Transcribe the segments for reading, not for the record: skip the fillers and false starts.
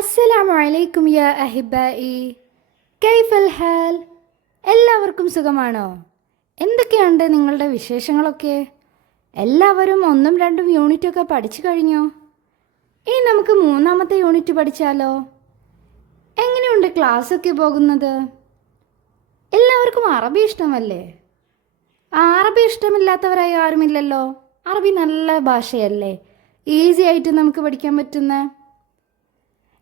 അസ്സലാമു അലൈക്കും യാ അഹിബായി, കൈഫൽ ഹാൽ. എല്ലാവർക്കും സുഖമാണോ? എന്തൊക്കെയുണ്ട് നിങ്ങളുടെ വിശേഷങ്ങളൊക്കെ? എല്ലാവരും ഒന്നും രണ്ടും യൂണിറ്റൊക്കെ പഠിച്ചു കഴിഞ്ഞോ? ഇനി നമുക്ക് മൂന്നാമത്തെ യൂണിറ്റ് പഠിച്ചാലോ? എങ്ങനെയുണ്ട് ക്ലാസ്സൊക്കെ പോകുന്നത്? എല്ലാവർക്കും അറബി ഇഷ്ടമല്ലേ? അറബി ഇഷ്ടമില്ലാത്തവരായി ആരുമില്ലല്ലോ. അറബി നല്ല ഭാഷയല്ലേ, ഈസി ആയിട്ട് നമുക്ക് പഠിക്കാൻ പറ്റുന്ന.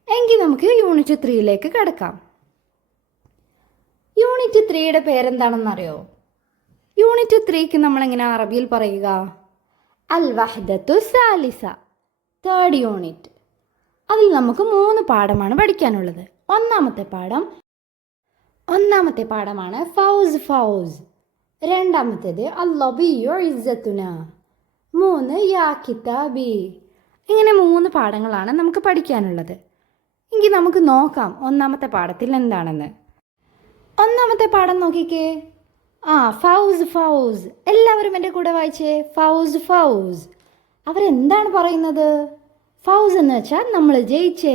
എങ്കിൽ നമുക്ക് യൂണിറ്റ് 3യിലേക്ക് കിടക്കാം. യൂണിറ്റ് 3യുടെ പേരെന്താണെന്നറിയോ? യൂണിറ്റ് 3ക്ക് നമ്മളെങ്ങനെ അറബിയിൽ പറയുക? അൽ വഹ്ദത്തു സാലിസ, തേർഡ് യൂണിറ്റ്. അതിൽ നമുക്ക് 3 പാഠമാണ് പഠിക്കാനുള്ളത്. ഒന്നാമത്തെ പാഠമാണ് ഫൗസ് ഫൗസ്. രണ്ടാമത്തേത് അല്ലബിയു ഇസ്സത്തുന. 3 യാ കിതാബി. ഇങ്ങനെ 3 പാഠങ്ങളാണ് നമുക്ക് പഠിക്കാനുള്ളത്. എങ്കിൽ നമുക്ക് നോക്കാം ഒന്നാമത്തെ പാഠത്തിൽ എന്താണെന്ന്. ഒന്നാമത്തെ പാഠം നോക്കിക്കേ. ഫൗസ് ഫൗസ്. എല്ലാവരും എൻ്റെ കൂടെ വായിച്ചേ. ഫൗസ് ഫൗസ്. അവരെന്താണ് പറയുന്നത്? ഫൗസ് എന്ന് വെച്ചാൽ നമ്മൾ ജയിച്ചേ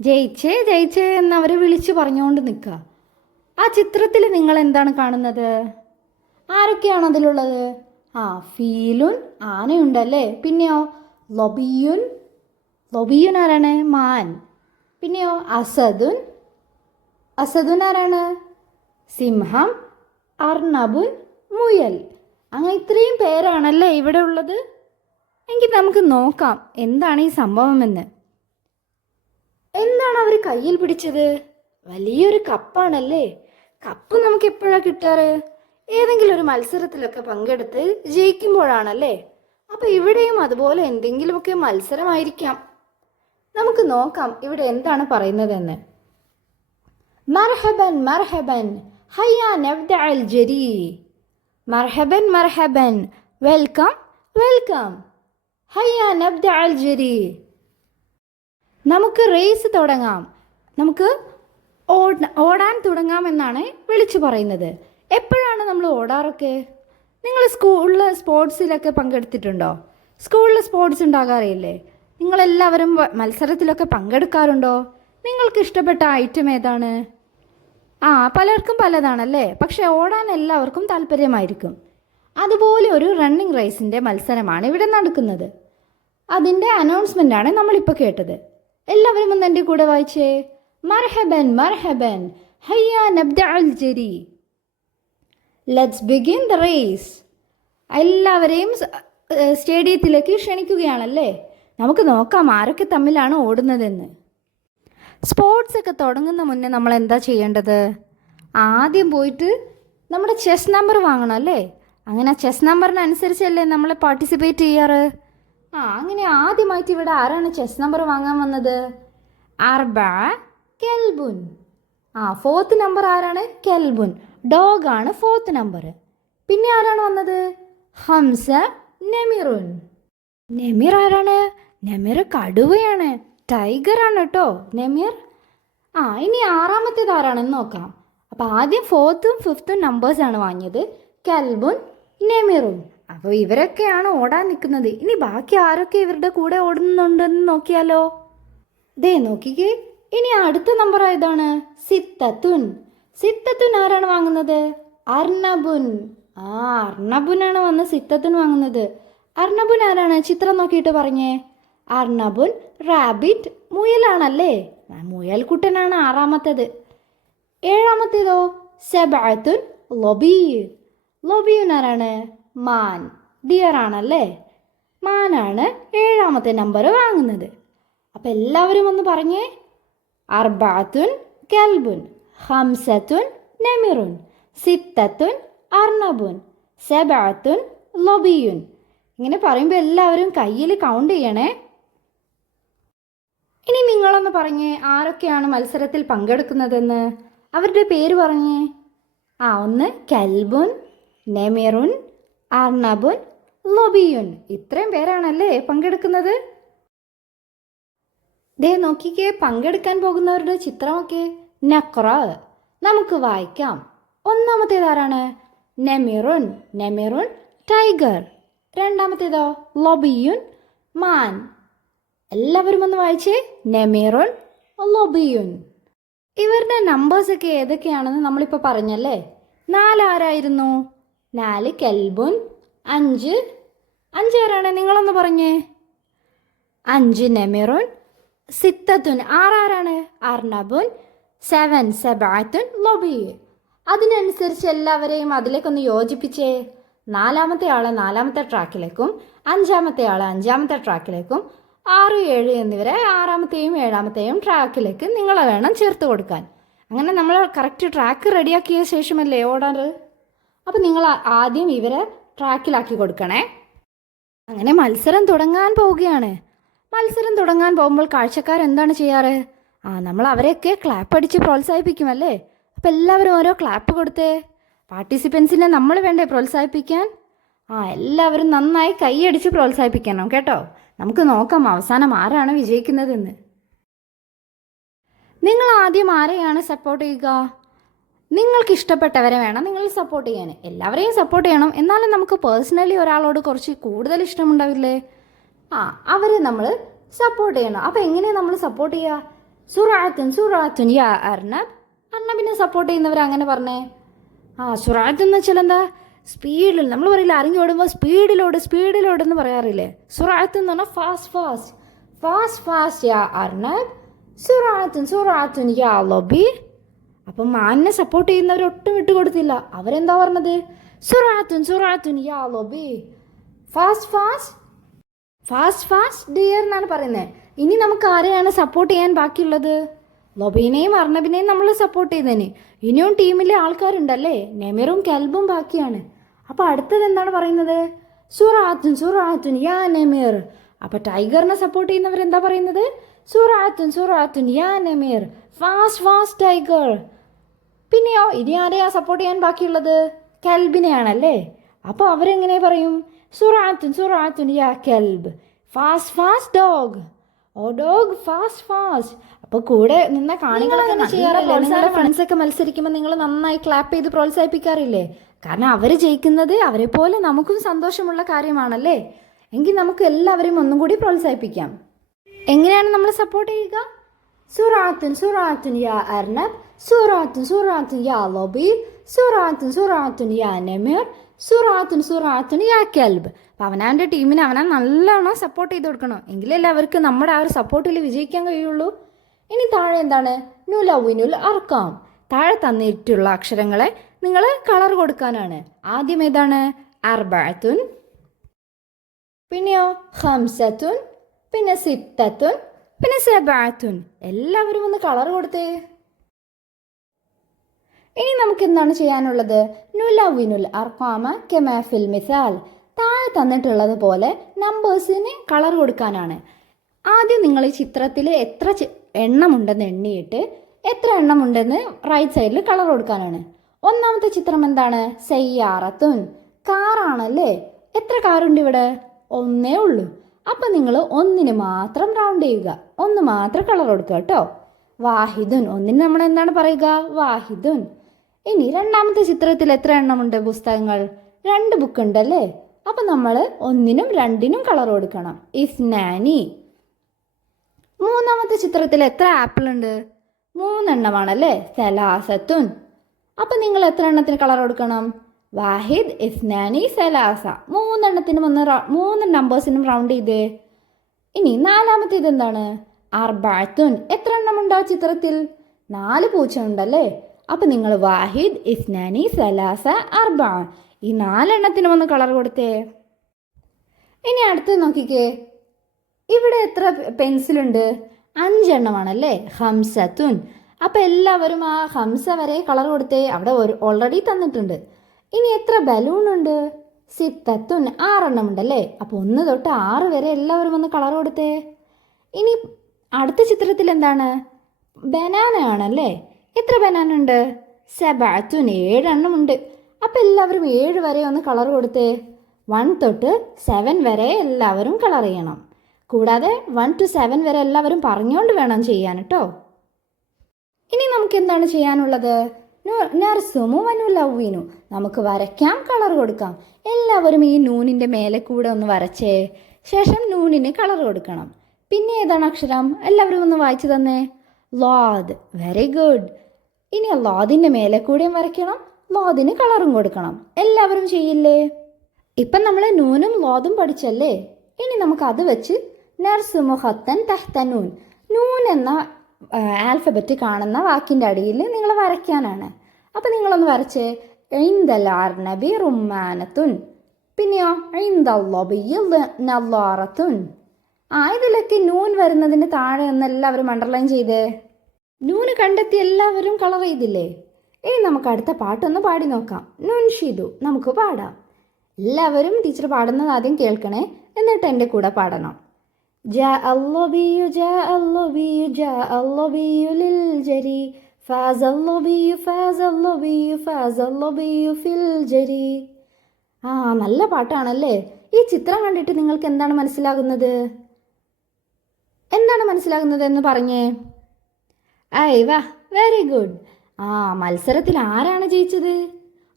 ജയിച്ചേ ജയിച്ചേ എന്നവർ വിളിച്ച് പറഞ്ഞുകൊണ്ട് നിൽക്കുക. ആ ചിത്രത്തിൽ നിങ്ങൾ എന്താണ് കാണുന്നത്? ആരൊക്കെയാണ് അതിലുള്ളത്? ഫീലുൻ, ആനയുണ്ടല്ലേ. പിന്നെയോ ലൊബിയുൻ. ലൊബിയുൻ ആരാണ്? മാൻ. പിന്നെയോ അസദുൻ. അസദുൻ ആരാണ്? സിംഹം. അർണബുൻ, മുയൽ. അങ്ങനെ ഇത്രയും പേരാണല്ലേ ഇവിടെ ഉള്ളത്. എങ്കിൽ നമുക്ക് നോക്കാം എന്താണ് ഈ സംഭവമെന്ന്. എന്താണ് അവർ കയ്യിൽ പിടിച്ചത്? വലിയൊരു കപ്പാണല്ലേ. കപ്പ് നമുക്ക് എപ്പോഴാണ് കിട്ടാറ്? ഏതെങ്കിലും ഒരു മത്സരത്തിലൊക്കെ പങ്കെടുത്ത് ജയിക്കുമ്പോഴാണല്ലേ. അപ്പോൾ ഇവിടെയും അതുപോലെ എന്തെങ്കിലുമൊക്കെ മത്സരമായിരിക്കാം. നമുക്ക് നോക്കാം ഇവിടെ എന്താണ് പറയുന്നതെന്ന്. മർഹബൻ മർഹബൻ ഹയ്യാ നബ്ദഅൽ ജരി. മർഹബൻ മർഹബൻ, വെൽക്കം വെൽക്കം. ഹയ്യാ നബ്ദഅൽ ജരി. നമുക്ക് റേസ് തുടങ്ങാം, നമുക്ക് ഓടാൻ തുടങ്ങാമെന്നാണ് വിളിച്ചു പറയുന്നത്. എപ്പോഴാണ് നമ്മൾ ഓടാറൊക്കെ? നിങ്ങൾ സ്കൂളിൽ സ്പോർട്സിലൊക്കെ പങ്കെടുത്തിട്ടുണ്ടോ? സ്കൂളിൽ സ്പോർട്സ് ഉണ്ടാകാറില്ലേ? നിങ്ങളെല്ലാവരും മത്സരത്തിലൊക്കെ പങ്കെടുക്കാറുണ്ടോ? നിങ്ങൾക്ക് ഇഷ്ടപ്പെട്ട ഐറ്റം ഏതാണ്? പലർക്കും പലതാണല്ലേ. പക്ഷെ ഓടാൻ എല്ലാവർക്കും താല്പര്യമായിരിക്കും. അതുപോലെ ഒരു റണ്ണിങ് റേസിൻ്റെ മത്സരമാണ് ഇവിടെ നടക്കുന്നത്. അതിൻ്റെ അനൗൺസ്മെൻ്റാണ് നമ്മളിപ്പോൾ കേട്ടത്. എല്ലാവരും ഒന്ന് എൻ്റെ കൂടെ വായിച്ചേ. മർഹബൻ മർഹബൻ ഹയ്യാ നബ്ദഅൽ ജരി. Let's begin the race. എല്ലാവരെയും സ്റ്റേഡിയത്തിലേക്ക് ക്ഷണിക്കുകയാണല്ലേ. നമുക്ക് നോക്കാം ആരൊക്കെ തമ്മിലാണ് ഓടുന്നതെന്ന്. സ്പോർട്സ് ഒക്കെ തുടങ്ങുന്ന മുന്നേ നമ്മൾ എന്താ ചെയ്യേണ്ടത്? ആദ്യം പോയിട്ട് നമ്മുടെ ചെസ് നമ്പർ വാങ്ങണം അല്ലേ. അങ്ങനെ ചെസ് നമ്പറിനനുസരിച്ചല്ലേ നമ്മൾ പാർട്ടിസിപ്പേറ്റ് ചെയ്യാറ്. അങ്ങനെ ആദ്യമായിട്ട് ഇവിടെ ആരാണ് ചെസ് നമ്പർ വാങ്ങാൻ വന്നത്? അർബ കെൽബുൻ. 4th നമ്പർ ആരാണ്? കെൽബുൻ. ഡോഗാണ് 4th നമ്പർ. പിന്നെ ആരാണ് വന്നത്? ഹംസ നെമിറുൻ. നെമിർ ആരാണ്? നെമിർ കടുവയാണ്, ടൈഗറാണ് കേട്ടോ നെമിർ. ഇനി 6ാമത്തേത് ആരാണെന്ന് നോക്കാം. അപ്പോൾ ആദ്യം 4th 5th നമ്പേഴ്സാണ് വാങ്ങിയത്, കെൽബുൻ നെമിറും. അപ്പോൾ ഇവരൊക്കെയാണ് ഓടാൻ നിൽക്കുന്നത്. ഇനി ബാക്കി ആരൊക്കെ ഇവരുടെ കൂടെ ഓടുന്നുണ്ടെന്ന് നോക്കിയാലോ. ദേ നോക്കിക്കേ. ഇനി അടുത്ത നമ്പർ ഏതാണ്? സിത്തത്തുൻ. സിത്തത്തുൻ ആരാണ് വാങ്ങുന്നത്? അർണബുൻ. അർണബുനാണ് വന്ന് സിത്തത്തുൻ വാങ്ങുന്നത്. അർണബുൻ ആരാണ്? ചിത്രം നോക്കിയിട്ട് പറഞ്ഞേ. അർണബുൻ റാബിറ്റ്, മുയലാണല്ലേ. മുയൽക്കുട്ടനാണ് 6ാമത്തേത്. 7ാമത്തേതോ? സബഅത്തുൻ ലൊബിയുൻ. ലൊബിയുൻ ആരാണ്? മാൻ, ഡിയർ ആണല്ലേ. മാനാണ് 7ാമത്തെ നമ്പർ വാങ്ങുന്നത്. അപ്പം എല്ലാവരും ഒന്ന് പറഞ്ഞേ. അർബഅത്തുൻ കൽബുൻ, ഹംസത്തുൻ നെമിറുൻ, സിത്തത്തുൻ അർണബുൻ, സബഅത്തുൻ ലൊബിയുൻ. ഇങ്ങനെ പറയുമ്പോൾ എല്ലാവരും കയ്യിൽ കൗണ്ട് ചെയ്യണേ. ഇനി നിങ്ങളൊന്ന് പറഞ്ഞേ ആരൊക്കെയാണ് മത്സരത്തിൽ പങ്കെടുക്കുന്നതെന്ന്. അവരുടെ പേര് പറഞ്ഞേ. ഒന്ന് കൽബുൻ, നെമിറുൻ, അർണബുൻ, ലൊബിയുൻ. ഇത്രയും പേരാണല്ലേ പങ്കെടുക്കുന്നത്. ദേ നോക്കിക്കേ, പങ്കെടുക്കാൻ പോകുന്നവരുടെ ചിത്രമൊക്കെ. നഖ്റ, നമുക്ക് വായിക്കാം. 1ാമത്തേത് ആരാണ്? നെമിറുൻ. നെമിറുൻ ടൈഗർ. 2ാമത്തേതോ? ലൊബിയുൻ, മാൻ. എല്ലാവരും ഒന്ന് വായിച്ചേ. നെമിറുൻ, ലൊബിയുൻ. ഇവരുടെ നമ്പേഴ്സൊക്കെ ഏതൊക്കെയാണെന്ന് നമ്മളിപ്പോൾ പറഞ്ഞല്ലേ. 4 ആരായിരുന്നു? 4 കെൽബുൻ. 5 ആരാണ്? നിങ്ങളൊന്ന് പറഞ്ഞേ. 5 നെമിറുൻ. 6 ആറാരാണ്? അർണബുൻ. 7 സെബാത്തുൻ ലൊബി. അതിനനുസരിച്ച് എല്ലാവരെയും അതിലേക്കൊന്ന് യോജിപ്പിച്ചേ. 4-ാമത്തെ ആളെ 4-ാമത്തെ ട്രാക്കിലേക്കും 5-ാമത്തെ ആളെ 5-ാമത്തെ ട്രാക്കിലേക്കും 6, 7 എന്നിവരെ 6-ാമത്തെയും 7-ാമത്തെയും ട്രാക്കിലേക്ക് നിങ്ങൾ വേണം ചേർത്ത് കൊടുക്കാൻ. അങ്ങനെ നമ്മൾ കറക്റ്റ് ട്രാക്ക് റെഡിയാക്കിയ ശേഷമല്ലേ ഓടാറ്. അപ്പം നിങ്ങൾ ആദ്യം ഇവരെ ട്രാക്കിലാക്കി കൊടുക്കണേ. അങ്ങനെ മത്സരം തുടങ്ങാൻ പോവുകയാണ്. മത്സരം തുടങ്ങാൻ പോകുമ്പോൾ കാഴ്ചക്കാരെന്താണ് ചെയ്യാറ്? നമ്മൾ അവരെയൊക്കെ ക്ലാപ്പ് അടിച്ച് പ്രോത്സാഹിപ്പിക്കുമല്ലേ. അപ്പം എല്ലാവരും ഓരോ ക്ലാപ്പ് കൊടുത്തേ. പാർട്ടിസിപ്പൻസിനെ നമ്മൾ വേണ്ടേ പ്രോത്സാഹിപ്പിക്കാൻ? എല്ലാവരും നന്നായി കൈയടിച്ച് പ്രോത്സാഹിപ്പിക്കണം കേട്ടോ. നമുക്ക് നോക്കാം അവസാനം ആരാണ് വിജയിക്കുന്നതെന്ന്. നിങ്ങൾ ആദ്യം ആരെയാണ് സപ്പോർട്ട് ചെയ്യുക? നിങ്ങൾക്ക് ഇഷ്ടപ്പെട്ടവരെ വേണം നിങ്ങൾ സപ്പോർട്ട് ചെയ്യാൻ. എല്ലാവരെയും സപ്പോർട്ട് ചെയ്യണം, എന്നാലും നമുക്ക് പേഴ്സണലി ഒരാളോട് കുറച്ച് കൂടുതൽ ഇഷ്ടമുണ്ടാവില്ലേ? അവരെ നമ്മൾ സപ്പോർട്ട് ചെയ്യണം. അപ്പം എങ്ങനെയാണ് നമ്മൾ സപ്പോർട്ട് ചെയ്യുക? സുറാത്തുൻ യാ അർണബ്. അർണബിനെ സപ്പോർട്ട് ചെയ്യുന്നവർ അങ്ങനെ പറഞ്ഞേ. സുറാത്ത് എന്ന് വെച്ചാൽ എന്താ? സ്പീഡിൽ. നമ്മൾ പറയില്ല ഇറങ്ങി ഓടുമ്പോൾ സ്പീഡിലോടെന്ന് പറയാറില്ലേ. സുറാത്ത് എന്ന് പറഞ്ഞാൽ ഫാസ്റ്റ് യാ അർണബ്. സുറാത്തുൻ യാ ലൊബി. അപ്പം മാനിനെ സപ്പോർട്ട് ചെയ്യുന്നവർ ഒട്ടും വിട്ടുകൊടുത്തില്ല. അവരെന്താ പറഞ്ഞത്? സുറാത്തുൻ യാ ലൊബി. ഫാസ്റ്റ് ഡിയർ എന്നാണ് പറയുന്നത്. ഇനി നമുക്ക് ആരെയാണ് സപ്പോർട്ട് ചെയ്യാൻ ബാക്കിയുള്ളത്? ലൊബീനെയും അർണബിനെയും നമ്മൾ സപ്പോർട്ട് ചെയ്തേനെ. ഇനിയും ടീമിലെ ആൾക്കാരുണ്ടല്ലേ, നെമിറും കെൽബും ബാക്കിയാണ്. അപ്പോൾ അടുത്തത് എന്താണ് പറയുന്നത്? സുറാത്തുൻ യാ നെമിർ. അപ്പോൾ ടൈഗറിനെ സപ്പോർട്ട് ചെയ്യുന്നവരെന്താ പറയുന്നത്? സുറാത്തുൻ യാ നെമിർ. Fast tiger. പിന്നെയോ ഇനി ആരെയാ സപ്പോർട്ട് ചെയ്യാൻ ബാക്കിയുള്ളത്? കെൽബിനെയാണല്ലേ. അപ്പോൾ അവരെങ്ങനെ പറയും? സുറാത്തുൻ യാ കെൽബ്. Fast dog. Dog fast. അപ്പോൾ കൂടെ നിന്ന കാണികളൊക്കെ ചെയ്യാറില്ലേ? നിങ്ങളുടെ ഫ്രണ്ട്സൊക്കെ മത്സരിക്കുമ്പോൾ നിങ്ങൾ നന്നായി ക്ലാപ്പ് ചെയ്ത് പ്രോത്സാഹിപ്പിക്കാറില്ലേ? കാരണം അവർ ജയിക്കുന്നത് അവരെ പോലെ നമുക്കും സന്തോഷമുള്ള കാര്യമാണല്ലേ. എങ്കിൽ നമുക്ക് എല്ലാവരെയും ഒന്നും കൂടി പ്രോത്സാഹിപ്പിക്കാം. എങ്ങനെയാണ് നമ്മൾ സപ്പോർട്ട് ചെയ്യുക? സുറാത്തുൻ യാ അർണബ്. സുറാത്തുൻ യാ ലൊബി. സുറാത്തുൻ യാ നെമിർ. സുറാത്തുൻ യാ കെൽബ്. അപ്പം അവനാൻ്റെ ടീമിനെ അവനെ നല്ലോണം സപ്പോർട്ട് ചെയ്ത് കൊടുക്കണം. എങ്കിലല്ലേ അവർക്ക് നമ്മുടെ ആ ഒരു സപ്പോർട്ടിൽ വിജയിക്കാൻ കഴിയുള്ളൂ. ഇനി താഴെ എന്താണ്? നുലവിനുൽ അർക്കാം. താഴെ തന്നിട്ടുള്ള അക്ഷരങ്ങളെ നിങ്ങൾ കളർ കൊടുക്കാനാണ്. ആദ്യം ഏതാണ്? അർബഅത്തുൻ. പിന്നെയോ ഖംസത്തുൻ. പിന്നെ സിത്തത്തുൻ. പിന്നെ സബഅത്തുൻ. എല്ലാവരും ഒന്ന് കളർ കൊടുത്തേ. ഇനി നമുക്ക് എന്താണ് ചെയ്യാനുള്ളത്? നുലവിനുൽ അർഖാമ കമാ ഫിൽ മിസാൽ. താഴെ തന്നിട്ടുള്ളത് പോലെ നമ്പേഴ്സിന് കളർ കൊടുക്കാനാണ്. ആദ്യം നിങ്ങൾ ഈ ചിത്രത്തിൽ എത്ര എണ്ണമുണ്ടെന്ന് എണ്ണിയിട്ട് എത്ര എണ്ണമുണ്ടെന്ന് റൈറ്റ് സൈഡിൽ കളർ കൊടുക്കാനാണ്. ഒന്നാമത്തെ ചിത്രം എന്താണ്? സയ്യാറത്തുൻ. കാറാണല്ലേ. എത്ര കാറുണ്ട് ഇവിടെ? ഒന്നേ ഉള്ളൂ. അപ്പം നിങ്ങൾ ഒന്നിന് മാത്രം റൗണ്ട് ചെയ്യുക, ഒന്ന് മാത്രം കളർ കൊടുക്കുക കേട്ടോ. വാഹിദുൻ. ഒന്നിന് നമ്മൾ എന്താണ് പറയുക? വാഹിദുൻ. ഇനി രണ്ടാമത്തെ ചിത്രത്തിൽ എത്ര എണ്ണമുണ്ട് പുസ്തകങ്ങൾ? 2 ബുക്ക് ഉണ്ടല്ലേ. അപ്പം നമ്മൾ 1നും 2നും കളർ കൊടുക്കണം. ഇസ്നാനി. മൂന്നാമത്തെ ചിത്രത്തിൽ എത്ര ആപ്പിൾ ഉണ്ട്? 3 എണ്ണമാണല്ലേ. സലാസത്തുൻ. അപ്പം നിങ്ങൾ എത്ര എണ്ണത്തിന് കളർ കൊടുക്കണം? വാഹിദ്, ഇസ്നാനി, സലാസ. 3 എണ്ണത്തിനും 3 നമ്പേഴ്സിനും റൗണ്ട് ചെയ്തേ. ഇനി നാലാമത്തേത് എന്താണ്? അർബഅത്തുൻ. എത്ര എണ്ണമുണ്ട് ആ ചിത്രത്തിൽ? 4 പൂച്ച ഉണ്ടല്ലേ. അപ്പം നിങ്ങൾ വാഹിദ്, ഇസ്നാനി, സലാസ, അർബ. ഈ 4 എണ്ണത്തിനും ഒന്ന് കളർ കൊടുത്തേ. ഇനി അടുത്ത് നോക്കിക്കേ. ഇവിടെ എത്ര പെൻസിലുണ്ട്? 5 എണ്ണമാണല്ലേ. ഹംസത്തുൻ. അപ്പം എല്ലാവരും ആ ഹംസ വരെ കളർ കൊടുത്തേ. അവിടെ ഓൾറെഡി തന്നിട്ടുണ്ട്. ഇനി എത്ര ബലൂൺ ഉണ്ട്? സിത്തത്തുൻ. 6 എണ്ണമുണ്ടല്ലേ. അപ്പോൾ 1 തൊട്ട് 6 വരെ എല്ലാവരും ഒന്ന് കളർ കൊടുത്തേ. ഇനി അടുത്ത ചിത്രത്തിൽ എന്താണ്? ബനാന ആണല്ലേ. എത്ര ബനാന ഉണ്ട്? സബഅത്തുൻ. 7 എണ്ണമുണ്ട്. അപ്പം എല്ലാവരും 7 വരെ ഒന്ന് കളർ കൊടുത്തേ. 1 തൊട്ട് 7 വരെ എല്ലാവരും കളർ ചെയ്യണം. കൂടാതെ 1 to 7 വരെ എല്ലാവരും പറഞ്ഞുകൊണ്ട് വേണം ചെയ്യാൻ കേട്ടോ. ഇനി നമുക്ക് എന്താണ് ചെയ്യാനുള്ളത്? നർസുമു വനുലവ്വിനു. നമുക്ക് വരയ്ക്കാം, കളർ കൊടുക്കാം. എല്ലാവരും ഈ നൂനിൻ്റെ മേലെ കൂടെ ഒന്ന് വരച്ചേ. ശേഷം നൂനിന് കളർ കൊടുക്കണം. പിന്നെ ഏതാണ് അക്ഷരം? എല്ലാവരും ഒന്ന് വായിച്ചു തന്നേ. ലോദ്. Very good. ഇനി ലോദിൻ്റെ മേലെ കൂടെയും വരയ്ക്കണം, ലോദിന് കളറും കൊടുക്കണം. എല്ലാവരും ചെയ്യില്ലേ? ഇപ്പം നമ്മൾ നൂനും ലോദും പഠിച്ചല്ലേ? ഇനി നമുക്ക് അത് വെച്ച് നർസുമു ഖത്തൻ തഹ്ത നൂൻ, നൂൻ എന്ന ആൽഫബറ്റ് കാണുന്ന വാക്കിൻ്റെ അടിയിൽ നിങ്ങൾ വരയ്ക്കാനാണ്. അപ്പം നിങ്ങളൊന്ന് വരച്ചേ. ഇൻദൽ അർനബി റുമ്മാനത്തുൻ. പിന്നെയോ ഇൻദൽ ലബിയ്യി നളാറത്തുൻ. ഇതിലൊക്കെ നൂൻ വരുന്നതിന് താഴെ ഒന്ന് എല്ലാവരും അണ്ടർലൈൻ ചെയ്തേ. നൂന് കണ്ടെത്തി എല്ലാവരും കളർ ചെയ്തില്ലേ? ഇനി നമുക്ക് അടുത്ത പാട്ടൊന്ന് പാടി നോക്കാം. നൂൻ ഷിദു, നമുക്ക് പാടാം. എല്ലാവരും ടീച്ചർ പാടുന്നത് ആദ്യം കേൾക്കണേ, എന്നിട്ട് എൻ്റെ കൂടെ പാടണം. ജാ അല്ലബിയു ജാ അല്ലബിയു ജാ അല്ലബിയു ലിൽ ജരി ഫാസ അല്ലബിയു ഫാസ അല്ലബിയു ഫാസ അല്ലബിയു ഫിൽ ജരി. നല്ല പാട്ടാണല്ലേ? ഈ ചിത്രം കണ്ടിട്ട് നിങ്ങൾക്ക് എന്താണ് മനസ്സിലാകുന്നത്? എന്താണ് മനസ്സിലാകുന്നത് എന്ന് പറഞ്ഞേ. വാ, വെരി ഗുഡ്. മത്സരത്തിൽ ആരാണ് ജയിച്ചത്?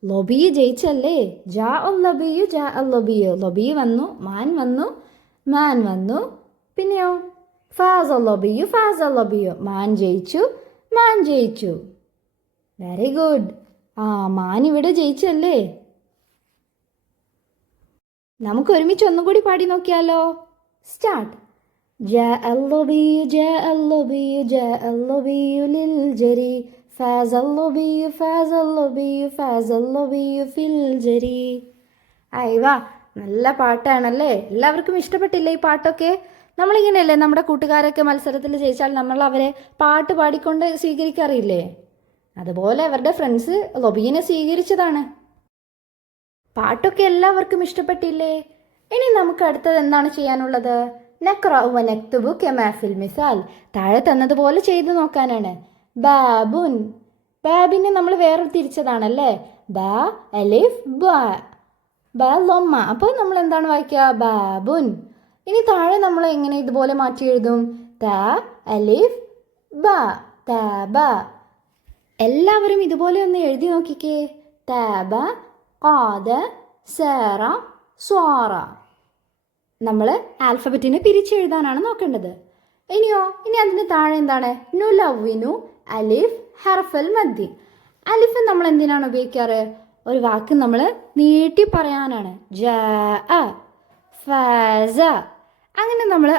ലൊബിയു ജയിച്ചല്ലേ? ജാ അല്ലബിയു ജാ അല്ലബിയു, ലൊബി വന്നു, മാൻ വന്നു, മാൻ വന്നു. പിന്നെയോ ഫാസ അല്ലബിയു ഫാസ അല്ലബിയു, മാൻ ജയിച്ചു, മാൻ ജയിച്ചു. Very good. മാൻ ഇവിടെ ജയിച്ചല്ലേ? നമുക്ക് ഒരുമിച്ച് ഒന്നുകൂടി പാടി നോക്കിയാലോ? സ്റ്റാർട്ട്. جاء اللبي جاء اللبي جاء اللبي للجري فاز اللبي فاز اللبي فاز اللبي في الجري. വാ, നല്ല പാട്ടാണല്ലേ? എല്ലാവർക്കും ഇഷ്ടപ്പെട്ടില്ലേ ഈ പാട്ടൊക്കെ? നമ്മളിങ്ങനെയല്ലേ നമ്മുടെ കൂട്ടുകാരൊക്കെ മത്സരത്തിൽ ജയിച്ചാൽ നമ്മൾ അവരെ പാട്ട് പാടിക്കൊണ്ട് സ്വീകരിക്കാറില്ലേ? അതുപോലെ അവരുടെ ഫ്രണ്ട്സ് ലൊബീനെ സ്വീകരിച്ചതാണ്. പാട്ടൊക്കെ എല്ലാവർക്കും ഇഷ്ടപ്പെട്ടില്ലേ? ഇനി നമുക്ക് അടുത്തത് എന്താണ് ചെയ്യാനുള്ളത്? നഖ്റഉ വനക്തുബു കമാ ഫിൽ മിസാൽ, താഴെ തന്നതുപോലെ ചെയ്തു നോക്കാനാണ്. ബാബുൻ, ബാബിനെ നമ്മൾ വേറെ തിരിച്ചതാണല്ലേ? ബാ അലിഫ് ബാ, ബാ ലൊമ്മ. അപ്പോൾ നമ്മൾ എന്താണ് വായിക്കുക? ബാബുൻ. ഇനി താഴെ നമ്മൾ എങ്ങനെ ഇതുപോലെ മാറ്റി എഴുതും? താ അലിഫ് ബാ, താബ. എല്ലാവരും ഇതുപോലെ ഒന്ന് എഴുതി നോക്കിക്കേ. താബ ഖാദ സാറ സ്വാറ. നമ്മൾ ആൽഫബറ്റിനെ പിരിച്ചെഴുതാനാണ് നോക്കേണ്ടത്. ഇനി അതിന് താഴെ എന്താണ്? നുലവ്വിനു അലിഫ് ഹർഫൽ മദ്ദി. അലിഫ് നമ്മൾ എന്തിനാണ് ഉപയോഗിക്കാറ്? ഒരു വാക്ക് നമ്മൾ നീട്ടി പറയാനാണ്. ജാഅ, ഫാസ. അങ്ങനെ നമ്മൾ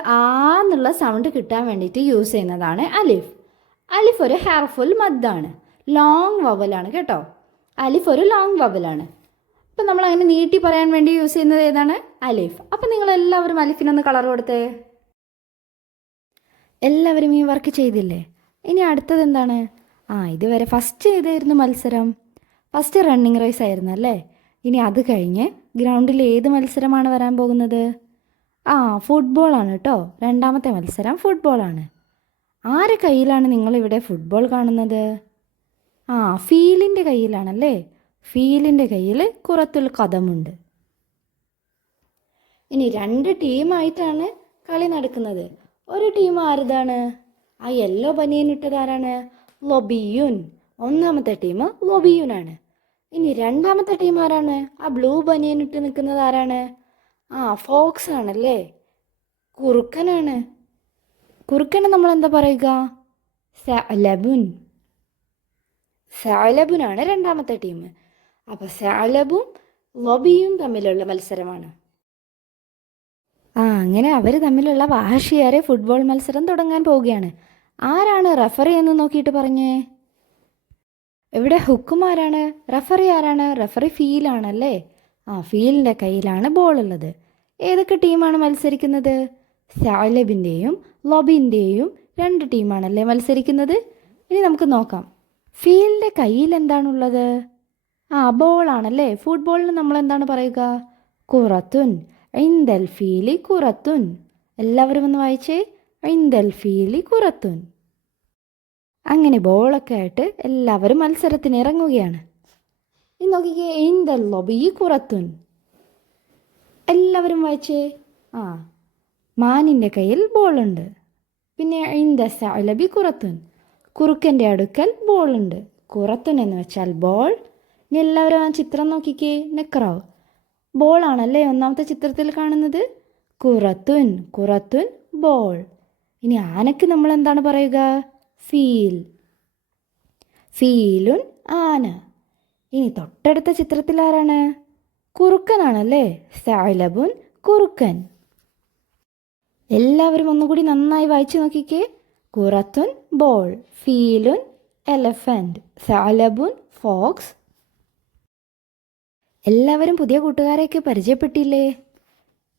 എന്നുള്ള സൗണ്ട് കിട്ടാൻ വേണ്ടിയിട്ട് യൂസ് ചെയ്യുന്നതാണ് അലിഫ്. അലിഫ് ഒരു ഹർഫുൽ മദ്ദാണ്, ലോങ് വവലാണ് കേട്ടോ. അലിഫ് ഒരു ലോങ് വവലാണ്. അപ്പം നമ്മൾ അങ്ങനെ നീട്ടി പറയാൻ വേണ്ടി യൂസ് ചെയ്യുന്നത് ഏതാണ്? അലിഫ്. അപ്പം നിങ്ങളെല്ലാവരും അലിഫിനൊന്ന് കളർ കൊടുത്തേ. എല്ലാവരും ഈ വർക്ക് ചെയ്തില്ലേ? ഇനി അടുത്തത് എന്താണ്? ഇതുവരെ ഫസ്റ്റ് ഏതായിരുന്നു മത്സരം? ഫസ്റ്റ് റണ്ണിങ് റേസ് ആയിരുന്നു അല്ലേ? ഇനി അത് കഴിഞ്ഞ് ഗ്രൗണ്ടിൽ ഏത് മത്സരമാണ് വരാൻ പോകുന്നത്? ഫുട്ബോളാണ് കേട്ടോ. രണ്ടാമത്തെ മത്സരം ഫുട്ബോളാണ്. ആരുടെ കയ്യിലാണ് നിങ്ങളിവിടെ ഫുട്ബോൾ കാണുന്നത്? ഫീലിൻ്റെ കയ്യിലാണല്ലേ? ഫീലിൻ്റെ കയ്യിൽ കുറത്തുൽ കദമുണ്ട്. ഇനി രണ്ട് ടീമായിട്ടാണ് കളി നടക്കുന്നത്. ഒരു ടീം ആരുതാണ്? യെല്ലോ ബനിയനിട്ടത് ആരാണ്? ലൊബിയുൻ. ഒന്നാമത്തെ ടീം ലൊബിയുനാണ്. ഇനി രണ്ടാമത്തെ ടീം ആരാണ്? ബ്ലൂ ബനിയനിട്ട് നിൽക്കുന്നത് ആരാണ്? ഫോക്സ് ആണല്ലേ? കുറുക്കനാണ്. കുറുക്കനെ നമ്മൾ എന്താ പറയുക? സഅലബുൻ. സഅലബുനാണ് രണ്ടാമത്തെ ടീം. അപ്പോൾ സഅലബും ലൊബിയും തമ്മിലുള്ള മത്സരമാണ്. അങ്ങനെ അവർ തമ്മിലുള്ള വാശിയേറെ ഫുട്ബോൾ മത്സരം തുടങ്ങാൻ പോവുകയാണ്. ആരാണ് റഫറി എന്ന് നോക്കിയിട്ട് പറഞ്ഞേ. ഇവിടെ ഹുക്കും ആരാണ്? റഫറി ആരാണ്? റഫറി ഫീലാണല്ലേ? ഫീലിൻ്റെ കയ്യിലാണ് ബോൾ ഉള്ളത്. ഏതൊക്കെ ടീമാണ് മത്സരിക്കുന്നത്? സഅലബിൻ്റെയും ലൊബിൻ്റെയും രണ്ട് ടീമാണല്ലേ മത്സരിക്കുന്നത്. ഇനി നമുക്ക് നോക്കാം. ഫീലിൻ്റെ കയ്യിൽ എന്താണുള്ളത്? ബോളാണല്ലേ. ഫുട്ബോളിന് നമ്മൾ എന്താണ് പറയുക? കുറത്തുൻ. ഇൻദൽ ഫീലി കുറത്തുൻ. എല്ലാവരും ഒന്ന് വായിച്ചേ. ഇൻദൽ ഫീലി കുറത്തുൻ. അങ്ങനെ ബോളൊക്കെ ആയിട്ട് എല്ലാവരും മത്സരത്തിന് ഇറങ്ങുകയാണ്. ഇനി നോക്കിക്കേ. ഇൻദൽ ലൊബി കുറത്തുൻ. എല്ലാവരും വായിച്ചേ. മാനിൻ്റെ കയ്യിൽ ബോളുണ്ട്. പിന്നെ ഇൻദ സഅലബി കുറത്തുൻ. കുറുക്കൻ്റെ അടുക്കൽ ബോളുണ്ട്. കുറത്തുൻ എന്ന് വെച്ചാൽ ബോൾ. ഇനി എല്ലാവരും ആ ചിത്രം നോക്കിക്കേ. നെക്രാവ് ബോളാണല്ലേ ഒന്നാമത്തെ ചിത്രത്തിൽ കാണുന്നത്. കുറത്തുൻ, കുറത്തുൻ ബോൾ. ഇനി ആനയ്ക്ക് നമ്മൾ എന്താണ് പറയുക? ഫീൽ. ഫീലുൻ ആന. ഇനി തൊട്ടടുത്ത ചിത്രത്തിൽ ആരാണ്? കുറുക്കനാണല്ലേ. സഅലബുൻ കുറുക്കൻ. എല്ലാവരും ഒന്നുകൂടി നന്നായി വായിച്ചു നോക്കിക്കേ. കുറത്തുൻ ബോൾ, ഫീലുൻ എലഫന്റ്, സഅലബുൻ ഫോക്സ്. എല്ലാവരും പുതിയ കൂട്ടുകാരെയൊക്കെ പരിചയപ്പെട്ടില്ലേ?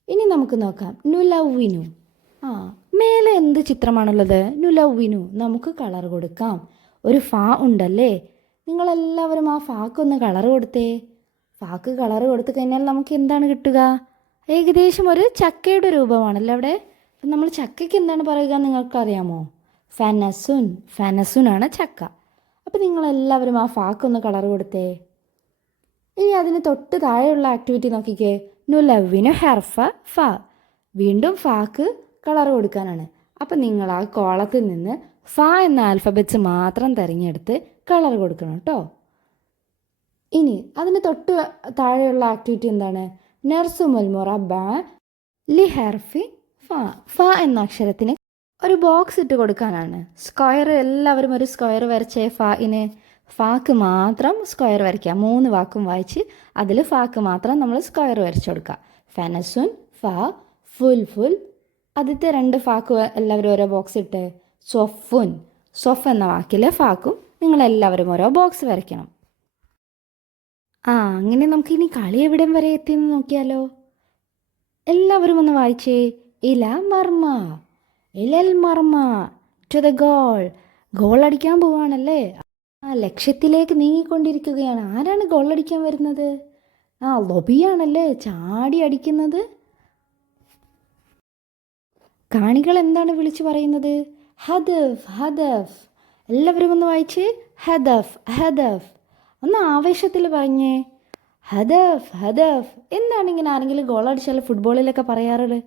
ഇനി നമുക്ക് നോക്കാം നുലവ്വിനു. മേലെ എന്ത് ചിത്രമാണുള്ളത്? നുലവ്വിനു. നമുക്ക് കളർ കൊടുക്കാം. ഒരു ഫാ ഉണ്ടല്ലേ. നിങ്ങളെല്ലാവരും ആ ഫാക്കൊന്ന് കളർ കൊടുത്തേ. ഫാക്ക് കളർ കൊടുത്തു കഴിഞ്ഞാൽ നമുക്ക് എന്താണ് കിട്ടുക? ഏകദേശം ഒരു ചക്കയുടെ രൂപമാണല്ലോ അവിടെ. അപ്പം നമ്മൾ ചക്കയ്ക്ക് എന്താണ് പറയുക നിങ്ങൾക്കറിയാമോ? ഫനസുൻ. ഫനസുനാണ് ചക്ക. അപ്പം നിങ്ങളെല്ലാവരും ആ ഫാക്കൊന്ന് കളർ കൊടുത്തേ. ഇനി അതിന് തൊട്ട് താഴെയുള്ള ആക്ടിവിറ്റി നോക്കിക്കേ. നുലവ്വിനു ഹർഫ ഫ. വീണ്ടും ഫാക്ക് കളർ കൊടുക്കാനാണ്. അപ്പം നിങ്ങൾ ആ കോളത്തിൽ നിന്ന് ഫ എന്ന ആൽഫബറ്റ്സ് മാത്രം തിരഞ്ഞെടുത്ത് കളർ കൊടുക്കണം കേട്ടോ. ഇനി അതിന് തൊട്ട് താഴെയുള്ള ആക്ടിവിറ്റി എന്താണ്? നർസുമുൽ മുറബ്ബ ലി ഹർഫി ഫ. ഫ എന്ന അക്ഷരത്തിന് ഒരു ബോക്സ് ഇട്ട് കൊടുക്കാനാണ്. സ്ക്വയർ. എല്ലാവരും ഒരു സ്ക്വയർ വരച്ചേ. ഫാക്ക് മാത്രം സ്ക്വയർ വരയ്ക്കുക. 3 വാക്കും വായിച്ച് അതിൽ ഫാക്ക് മാത്രം നമ്മൾ സ്ക്വയർ വരച്ചു കൊടുക്കുക. ഫനസുൻ ഫ, ഫുൽ ഫുൽ. ആദ്യത്തെ 2 ഫാക്ക് എല്ലാവരും ഓരോ ബോക്സ് ഇട്ട്. സ്വഫുൻ. സ്വഫ് എന്ന വാക്കിലെ ഫാക്കും നിങ്ങളെല്ലാവരും ഓരോ ബോക്സ് വരയ്ക്കണം. അങ്ങനെ നമുക്കിനി കളി എവിടം വരെ എത്തിയെന്ന് നോക്കിയാലോ. എല്ലാവരും ഒന്ന് വായിച്ചേ. ഇല മർമ, ഇലൽ marma to the goal. Goal അടിക്കാൻ പോവാണല്ലേ. ലക്ഷ്യത്തിലേക്ക് നീങ്ങിക്കൊണ്ടിരിക്കുകയാണ്. ആരാണ് ഗോൾ അടിക്കാൻ വരുന്നത്? ലൊബിയാണല്ലേ ചാടി അടിക്കുന്നത്. കാണികൾ എന്താണ് വിളിച്ചു പറയുന്നത്? ഹദഫ്, ഹദഫ്. എല്ലാവരും ഒന്ന് വായിച്ചേ. ഹദഫ്, ഹദഫ്. ഒന്ന് ആവേശത്തിൽ പറഞ്ഞേ. ഹദഫ്, ഹദഫ്. എന്താണ് ഇങ്ങനെ ആരെങ്കിലും ഗോൾ അടിച്ചാൽ ഫുട്ബോളിലൊക്കെ പറയാറുള്ളത്?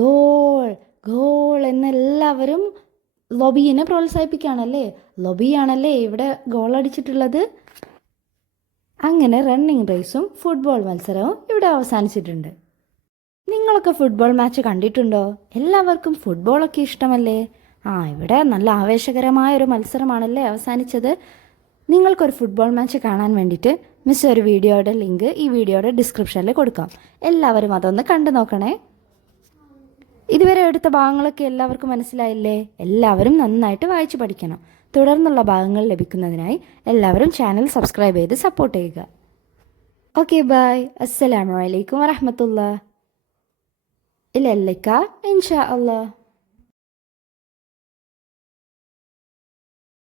Goal, goal എന്നെല്ലാവരും ലൊബിയെ പ്രോത്സാഹിപ്പിക്കുകയാണല്ലേ. ലൊബിയാണല്ലേ ഇവിടെ ഗോൾ അടിച്ചിട്ടുള്ളത്. അങ്ങനെ റണ്ണിങ് റേസും ഫുട്ബോൾ മത്സരവും ഇവിടെ അവസാനിച്ചിട്ടുണ്ട്. നിങ്ങളൊക്കെ ഫുട്ബോൾ മാച്ച് കണ്ടിട്ടുണ്ടോ? എല്ലാവർക്കും ഫുട്ബോളൊക്കെ ഇഷ്ടമല്ലേ? ഇവിടെ നല്ല ആവേശകരമായ ഒരു മത്സരമാണല്ലേ അവസാനിച്ചത്. നിങ്ങൾക്കൊരു ഫുട്ബോൾ മാച്ച് കാണാൻ വേണ്ടിയിട്ട് മിസ് ഒരു വീഡിയോയുടെ ലിങ്ക് ഈ വീഡിയോയുടെ ഡിസ്ക്രിപ്ഷനിൽ കൊടുക്കാം. എല്ലാവരും അതൊന്ന് കണ്ടു നോക്കണേ. ഇതുവരെ എടുത്ത ഭാഗങ്ങളൊക്കെ എല്ലാവർക്കും മനസ്സിലായില്ലേ? എല്ലാവരും നന്നായിട്ട് വായിച്ച് പഠിക്കണം. തുടർന്നുള്ള ഭാഗങ്ങൾ ലഭിക്കുന്നതിനായി എല്ലാവരും ചാനൽ സബ്സ്ക്രൈബ് ചെയ്ത് സപ്പോർട്ട് ചെയ്യുക. Okay, bye. അസ്സലാമു അലൈക്കും വറഹ്മത്തുള്ളാഹി. ഇലല്ലിക്ക ഇൻഷാ അല്ലാഹ്.